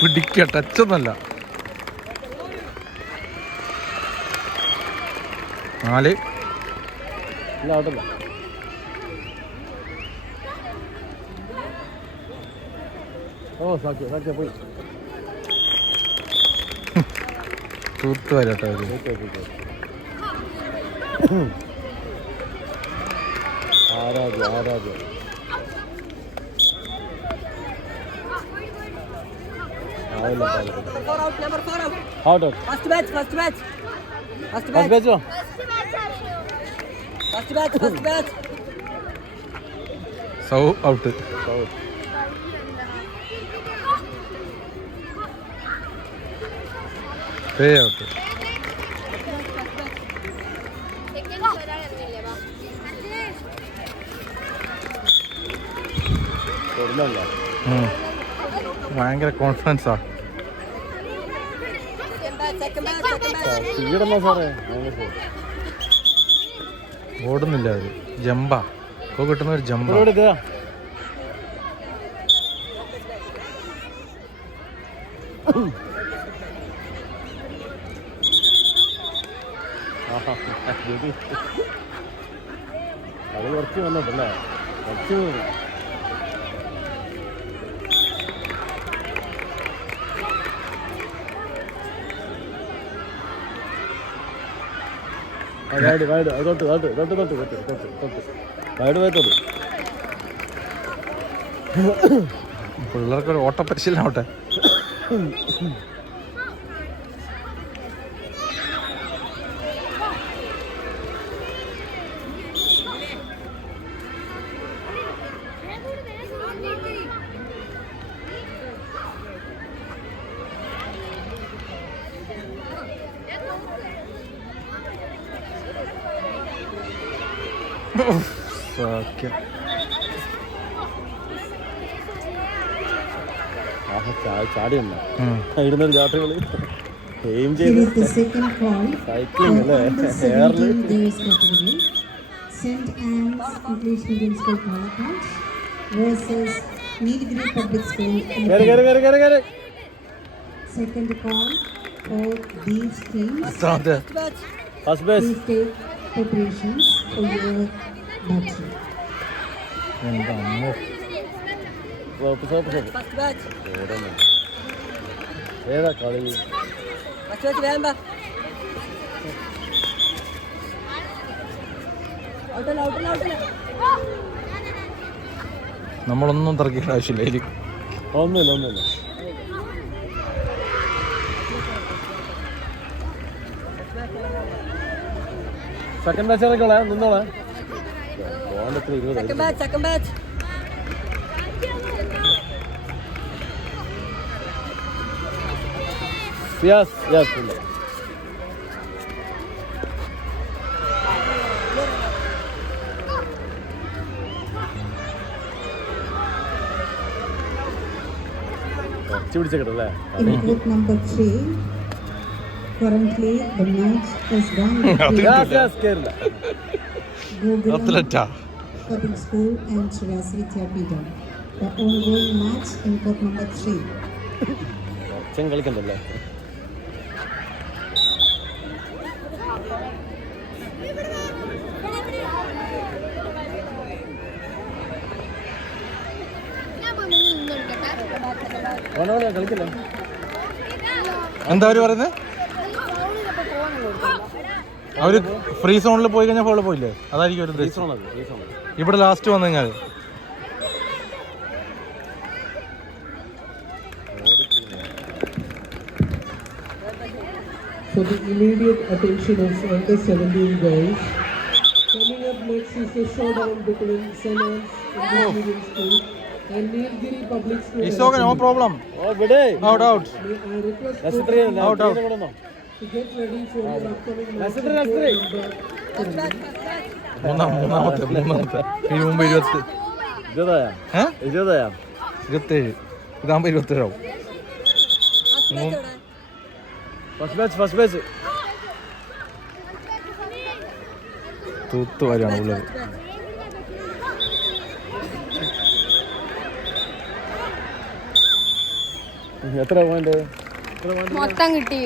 പിടിക്ക ടച്ചൊന്നല്ല. 4 പോയി തൂത്ത് വരട്ടെ. ആരാധ്യ സൗ ഔട്ട്. Pay out. ഭയങ്കര കോൺഫിഡൻസാ. ഓടുന്നില്ല അവര്. ജമ്പാ ഇപ്പോൾ കിട്ടുന്ന ഒരു ജമ്പാ. അത് കുറച്ച് വന്നിട്ടല്ലേ കുറച്ച് പിള്ളേർക്ക് ഒരു ഓട്ട പരിശീലനം ആവട്ടെ. ചാടിയല്ല ഇടുന്നൊരു ജാത്രകള് എയിം ചെയ്ത് സൈക്ലിംഗ് അല്ലേ എയറില്. St. Anne's English Medium School Palakkad versus Nilgiri Public School. Second call for these teams. First base. Please take preparations for your battle. ഏതാ കളി? നമ്മളൊന്നും തർക്കിക്കേണ്ട ആവശ്യമില്ല. ഒന്നുമില്ല. സെക്കൻഡ് ബാച്ച് ഇറക്കോളെ നിന്നോളെ. യെസ് ഇല്ല. പിടിച്ചല്ലേ. Number 3. Currently the match is done. Public School and Shirasi Vidyapitham. The ongoing match in court number 3. കളിക്കണ്ടല്ലേ. കളിക്കല്ലേ. എന്താ അവര് പറയുന്നത്? അവര് ഫ്രീ സോണിൽ പോയി കഴിഞ്ഞാൽ ഫോളോ പോയില്ലേ? അതായിരിക്കും ഒരു ഇവിടെ ലാസ്റ്റ് വന്നു കഴിഞ്ഞാൽ. For the immediate attention of under 17 guys, coming up next is the showdown between St. Anne's English Medium School and Nilgiri Public School. It's okay, no problem. Oh വിടേ Out, out. I request നക്ഷത്രി Out, out. to get ready for the upcoming നക്ഷത്രി നക്ഷത്രി മൂന്നാമത്തെ ഇതിന് മുമ്പ് 20. ഇരുപതായാ ഏ? 27 ഇതാകുമ്പോ 27 ആവും. First batch തൂത്തുവാരിയാണ് ഉള്ളത്. എത്ര point മൊത്തം കിട്ടി